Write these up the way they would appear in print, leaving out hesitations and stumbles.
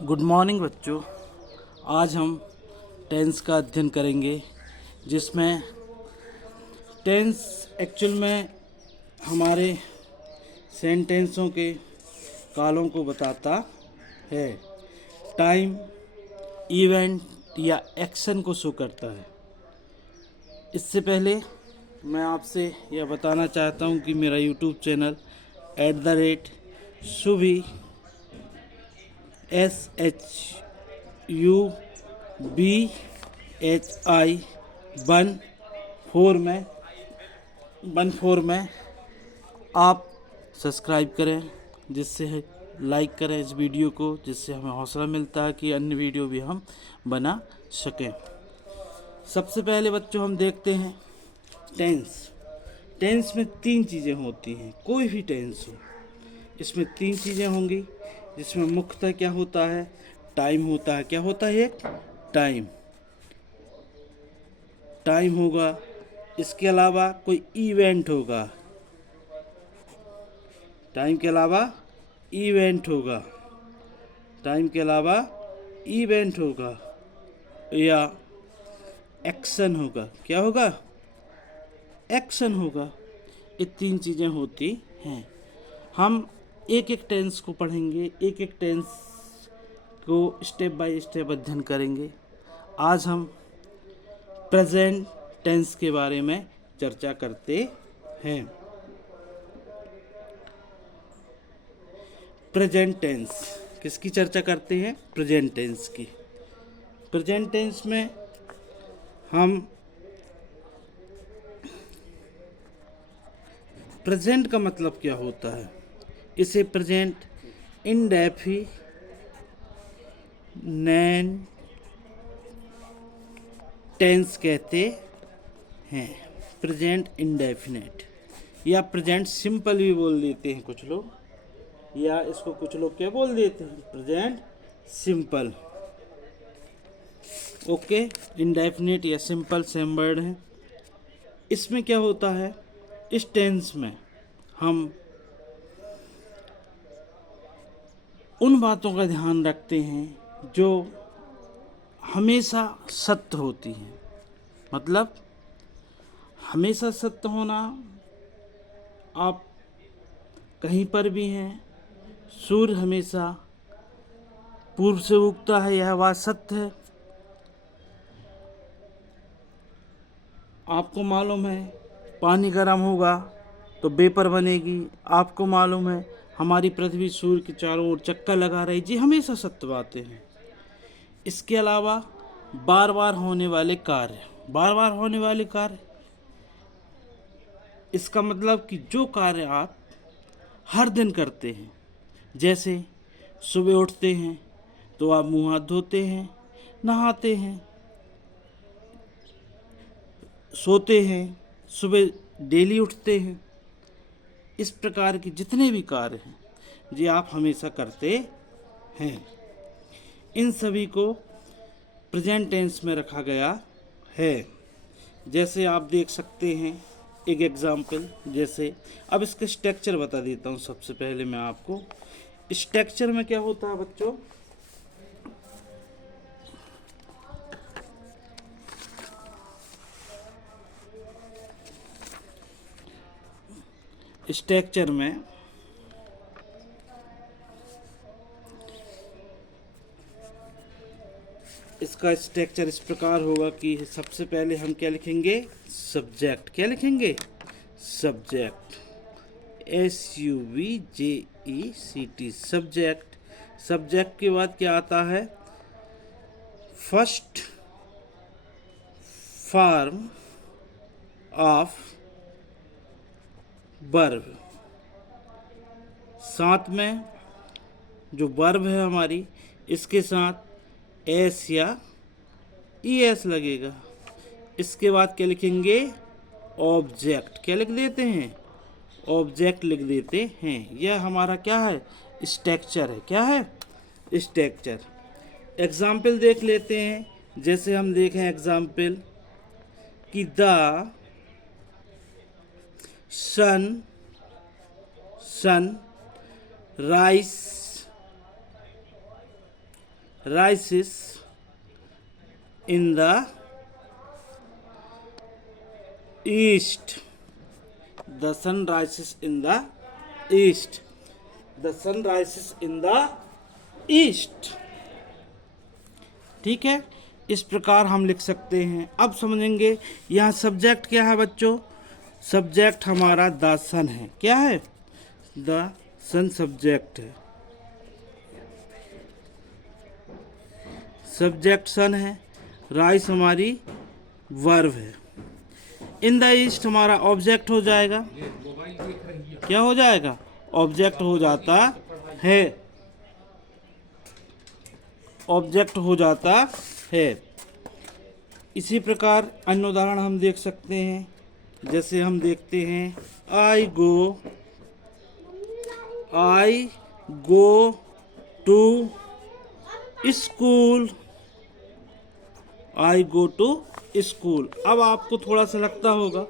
Good morning बच्चों। आज हम टेंस का अध्ययन करेंगे, जिसमें टेंस एक्चुअल में हमारे सेंटेंसों के कालों को बताता है। टाइम, इवेंट या एक्शन को शो करता है। इससे पहले मैं आपसे यह बताना चाहता हूँ कि मेरा यूट्यूब चैनल @सुभी SHUBHI 14 में आप सब्सक्राइब करें, जिससे लाइक करें इस वीडियो को, जिससे हमें हौसला मिलता है कि अन्य वीडियो भी हम बना सकें। सबसे पहले बच्चों हम देखते हैं टेंस। टेंस में 3 चीज़ें होती हैं। कोई भी टेंस हो, इसमें 3 चीज़ें होंगी, जिसमें मुख्यतः क्या होता है? टाइम होता है। क्या होता है? एक टाइम टाइम होगा। इसके अलावा कोई इवेंट होगा। टाइम के अलावा इवेंट होगा। टाइम के अलावा इवेंट होगा या एक्शन होगा। क्या होगा? एक्शन होगा। ये 3 चीज़ें होती हैं। हम एक एक टेंस को पढ़ेंगे, एक एक टेंस को स्टेप बाय स्टेप अध्ययन करेंगे। आज हम प्रेजेंट टेंस के बारे में चर्चा करते हैं। प्रेजेंट टेंस किसकी चर्चा करते हैं? प्रेजेंट टेंस की। प्रेजेंट टेंस में हम प्रेजेंट का मतलब क्या होता है? इसे प्रेजेंट इंडेफिनेट टेंस कहते हैं। प्रेजेंट इंडेफिनेट या प्रेजेंट सिंपल भी बोल देते हैं कुछ लोग, या इसको कुछ लोग क्या बोल देते हैं? Present simple. ओके, इंडेफिनेट या सिंपल सेम वर्ड है। इसमें क्या होता है? इस टेंस में हम उन बातों का ध्यान रखते हैं जो हमेशा सत्य होती हैं। मतलब हमेशा सत्य होना, आप कहीं पर भी हैं, सूर्य हमेशा पूर्व से उगता है, यह बात सत्य है। आपको मालूम है पानी गर्म होगा तो वेपर बनेगी। आपको मालूम है हमारी पृथ्वी सूर्य के चारों ओर चक्कर लगा रही। जी, हमेशा सत्य बातें हैं। इसके अलावा बार बार होने वाले कार्य, इसका मतलब कि जो कार्य आप हर दिन करते हैं, जैसे सुबह उठते हैं तो आप मुंह हाथ धोते हैं, नहाते हैं, सोते हैं, सुबह डेली उठते हैं। इस प्रकार के जितने भी कार्य हैं, ये आप हमेशा करते हैं। इन सभी को प्रेजेंट टेंस में रखा गया है। जैसे आप देख सकते हैं एक एग्जाम्पल। जैसे अब इसका स्ट्रक्चर बता देता हूँ। सबसे पहले मैं आपको स्ट्रक्चर में क्या होता है बच्चों, स्ट्रक्चर में इसका स्ट्रक्चर इस प्रकार होगा कि सबसे पहले हम क्या लिखेंगे? सब्जेक्ट। क्या लिखेंगे? सब्जेक्ट। SUBJECT, subject. सब्जेक्ट के बाद क्या आता है? First form of verb. साथ में जो वर्ब है हमारी, इसके साथ एस या ES लगेगा। इसके बाद क्या लिखेंगे? ऑब्जेक्ट। क्या लिख देते हैं? ऑब्जेक्ट लिख देते हैं। यह हमारा क्या है? स्ट्रक्चर है। क्या है? स्ट्रक्चर। एग्जाम्पल देख लेते हैं। जैसे हम देखें एग्जाम्पल कि the sun rise rises in the east. The sun rises in the east. The sun rises in the east. ठीक है, इस प्रकार हम लिख सकते हैं। अब समझेंगे यहाँ सब्जेक्ट क्या है बच्चों। सब्जेक्ट हमारा द सन है। क्या है? द सन सब्जेक्ट है। सब्जेक्ट सन है, राइस हमारी वर्ब है। इन द ईस्ट हमारा ऑब्जेक्ट हो जाएगा। क्या हो जाएगा? ऑब्जेक्ट हो जाता है। ऑब्जेक्ट हो जाता है। इसी प्रकार अन्य उदाहरण हम देख सकते हैं। जैसे हम देखते हैं I go to school. I go to school. अब आपको थोड़ा सा लगता होगा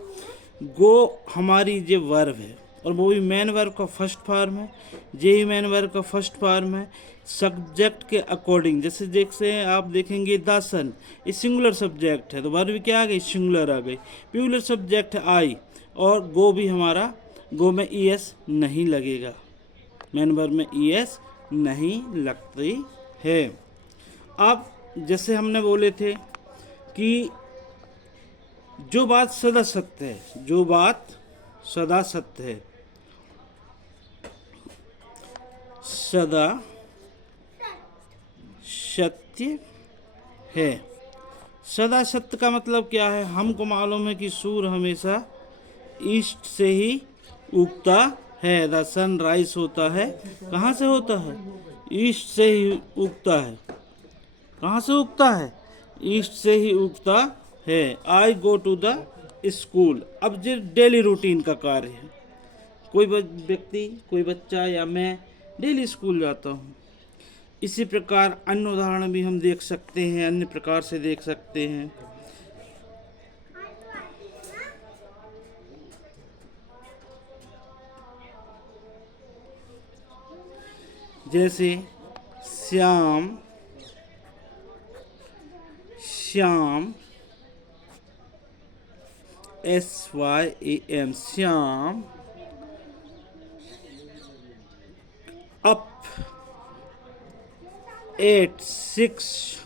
गो हमारी ये वर्ब है और वो भी मेन वर्ब का फर्स्ट फॉर्म है। ये ही मेन वर्ब का फर्स्ट फॉर्म है सब्जेक्ट के अकॉर्डिंग। जैसे देखते हैं आप देखेंगे द सन, ये सिंगुलर सब्जेक्ट है तो वर्ब क्या आ गई? सिंगुलर आ गई। प्लूरल सब्जेक्ट है आई, और गो भी हमारा, गो में ईएस नहीं लगेगा। मेन वर्ब में ईएस नहीं लगती है। अब जैसे हमने बोले थे कि जो बात सदा सत्य है, जो बात सदा सत्य है, सदा सत्य है। सदा सत्य का मतलब क्या है? हमको मालूम है कि सूर्य हमेशा ईस्ट से ही उगता है। द सन राइज होता है, कहाँ से होता है? ईस्ट से ही उगता है। कहाँ से उगता है? ईस्ट से ही उगता है। आई गो टू द स्कूल। अब जो डेली रूटीन का कार्य है, कोई व्यक्ति, कोई बच्चा या मैं डेली स्कूल जाता हूँ। इसी प्रकार अन्य उदाहरण भी हम देख सकते हैं, अन्य प्रकार से देख सकते हैं। जैसे Shyam SYAM Shyam up at 6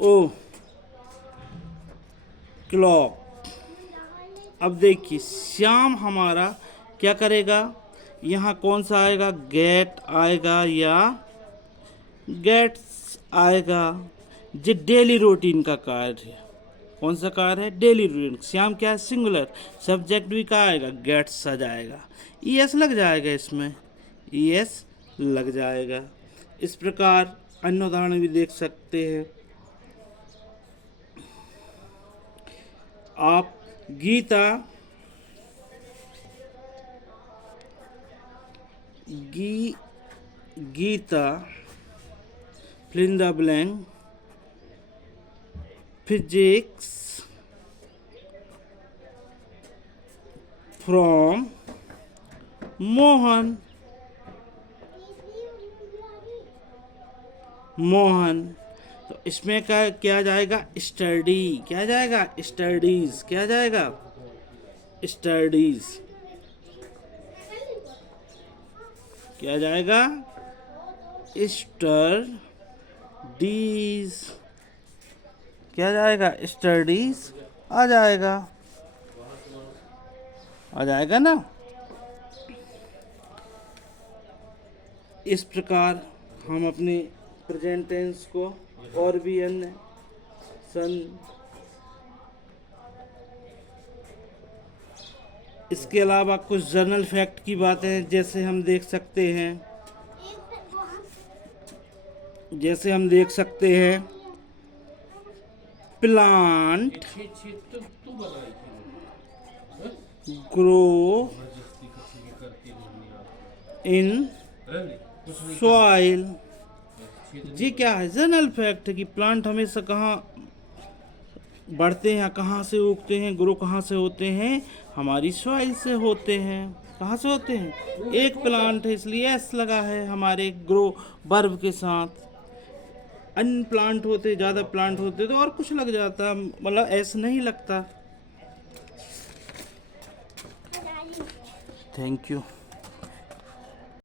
o'clock। अब देखिए श्याम हमारा क्या करेगा? यहाँ कौन सा आएगा? गेट आएगा या गेट्स आएगा। जो डेली रूटीन का कार्य है। कौन सा कार्य है? Daily routine. श्याम क्या है? सिंगुलर। सब्जेक्ट भी क्या आएगा? गेट्स आ जाएगा। ईएस लग जाएगा, इसमें ईएस लग जाएगा। इस प्रकार अन्य उदाहरण भी देख सकते हैं आप। Gita fill in the blank physics from Mohan. तो इसमें क्या जाएगा? स्टडी। क्या जाएगा? स्टडीज। क्या जाएगा? स्टडीज। क्या जाएगा? स्टडीज। क्या जाएगा? स्टडीज आ जाएगा। आ जाएगा ना। इस प्रकार हम अपने प्रेजेंट टेंस को और भी अन्य इसके अलावा कुछ जनरल फैक्ट की बातें जैसे हम देख सकते हैं। Plant grow in soil. जी क्या है? जनरल फैक्ट है कि प्लांट हमेशा कहाँ बढ़ते हैं, कहाँ से उगते हैं, ग्रो कहाँ से होते हैं? हमारी सॉइल से होते हैं। कहाँ से होते हैं? एक प्लांट है इसलिए एस लगा है हमारे ग्रो वर्ब के साथ। अनप्लांट होते, ज़्यादा प्लांट होते तो और कुछ लग जाता, मतलब ऐसे नहीं लगता। Thank you.